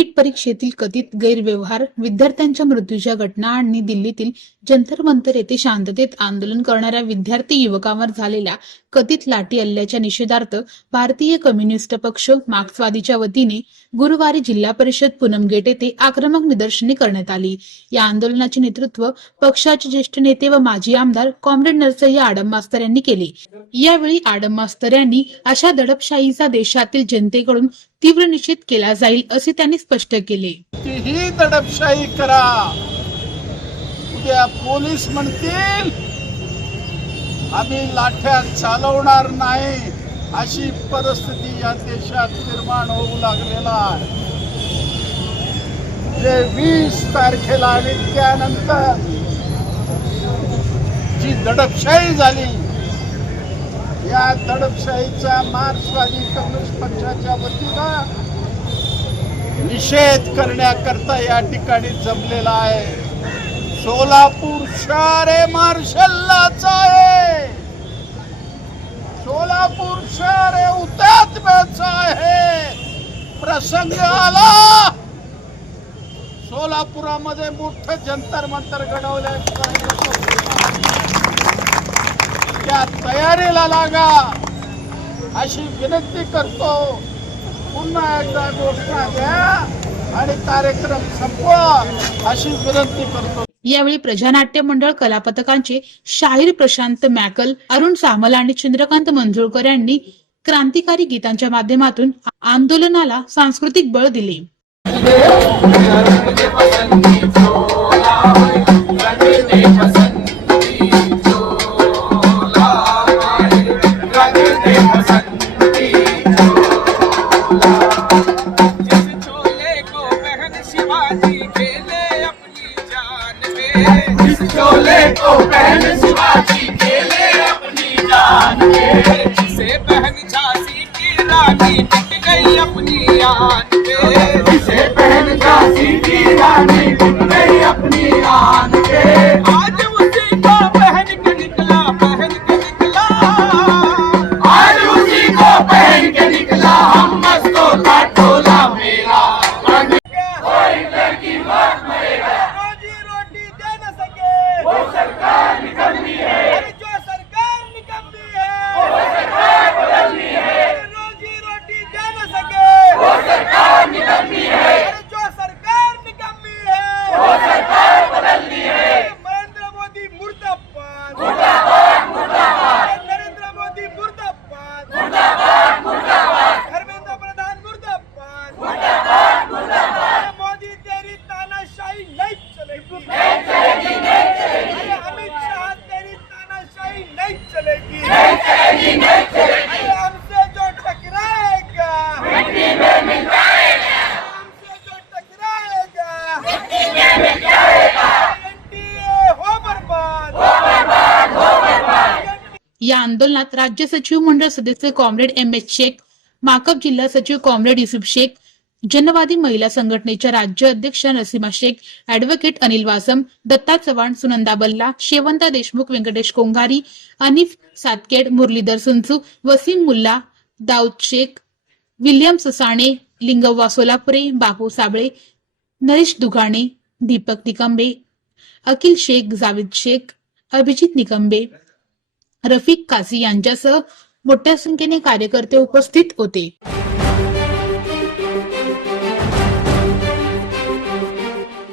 नीट परीक्षेतील कथित गैरव्यवहार, विद्यार्थ्यांच्या मृत्यूच्या घटना आणि दिल्लीतील जंतर मंतर येथे शांततेत आंदोलन करणाऱ्या विद्यार्थी युवकांवर झालेल्या कथित लाठी हल्ल्याच्या निषेधार्थ भारतीय कम्युनिस्ट पक्ष मार्क्सवादीच्या वतीने गुरुवारी जिल्हा परिषद पूनमगेट येथे आक्रमक निदर्शने करण्यात आली। या आंदोलनाचे नेतृत्व पक्षाचे ज्येष्ठ नेते व माजी आमदार कॉम्रेड नरसय्य आडम मास्तर यांनी केले। यावेळी आडम मास्तर यांनी अशा दडपशाहीचा देशातील जनतेकडून तीव्र निषेध केला जाईल असे त्यांनी स्पष्ट केले। ही दडपशाही करा, उद्या पोलीस म्हणतील आम्ही लाठ्या चालवणार नाही, अशी परिस्थिती या देशात निर्माण होऊ लागलेला आहे। जे 20 तारखेला आणि त्यानंतर जी दडपशाही झाली, या दडपशाहीचा मार्क्सवादी कम्युनिस्ट पक्षाच्या वतीनं निषेध करण्याकरता या ठिकाणी जमलेला आहे। सोलापूर शहर हे मार्शललाच आहे, सोलापूर शहर हे हुतात्म्याचं आहे। प्रसंग आला सोलापुरामध्ये मोठं जंतर मंतर घडवलं, त्या तयारीला लागा अशी विनंती करतो। पुन्हा एकदा घोषणा द्या आणि कार्यक्रम संपवा अशी विनंती करतो। यावेळी प्रजानाट्य मंडळ कला पथकांचे शाहीर प्रशांत मॅकल, अरुण सामल आणि चंद्रकांत मंजुळकर यांनी क्रांतिकारी गीतांच्या माध्यमातून आंदोलनाला सांस्कृतिक बळ दिले। चोले को पहन शिवाजी खेले अपनी जान पे, जिसे पहन झांसी की रानी बिक गई अपनी आन पे, जिसे पहन झांसी की रानी बिक गई अपनी आन पे। आज उसी को पहन के निकला, पहन के निकला, आज उसी को पहन के निकला हम मस्तों का टोला मेरा। कोई लड़की मत मरेगा, वो सरकार निकलनी है, जो सरकार निकलनी है, वो सरकार बदलनी है। रोजी रोटी दे न सके, वो सरकार निकलनी है, जो सरकार निकलनी है, वो सरकार बदलनी है। नरेंद्र मोदी मुर्दाबाद, मुर्दाबाद, मुर्दाबाद। नरेंद्र मोदी मुर्दाबाद, मुर्दाबाद, मुर्दाबाद। धर्मेंद्र प्रधान मुर्दाबाद, मुर्दाबाद, मुर्दाबाद। मोदी तेरी तानाशाही नहीं चलेगी, नहीं चलेगी, नहीं चलेगी। अमित शाह तेरी तानाशाही नहीं चलेगी, नहीं चलेगी, नहीं चलेगी। हमसे जो टकराएगा मिट्टी में मिल जाएगा, हमसे जो टकराएगा मिट्टी में मिल जाएगा। एनडीए हो बर्बाद, हो बर्बाद, हो बर्बाद। या आंदोलनात राज्य सचिव मंडळ सदस्य कॉम्रेड एम.एच. शेख, माकप जिल्हा सचिव कॉम्रेड युसुफ शेख, जनवादी महिला संघटनेच्या राज्य अध्यक्ष नसीमा शेख, ॲडव्होकेट अनिल वासम, दत्ता चव्हाण, सुनंदा बल्ला, शेवंता देशमुख, व्यंकटेश कोंघारी, अनिफ सातकेड, मुरलीधर सुंचू, वसीम मुल्ला, दाऊद शेख, विल्यम ससाणे, लिंगव्वा सोलापुरे, बापू साबळे, नरेश दुगाणे, दीपक निकंबे, अखिल शेख, जावेद शेख, अभिजित निकंबे, रफिक काझी यांच्यासह मोठ्या संख्येने कार्यकर्ते उपस्थित होते।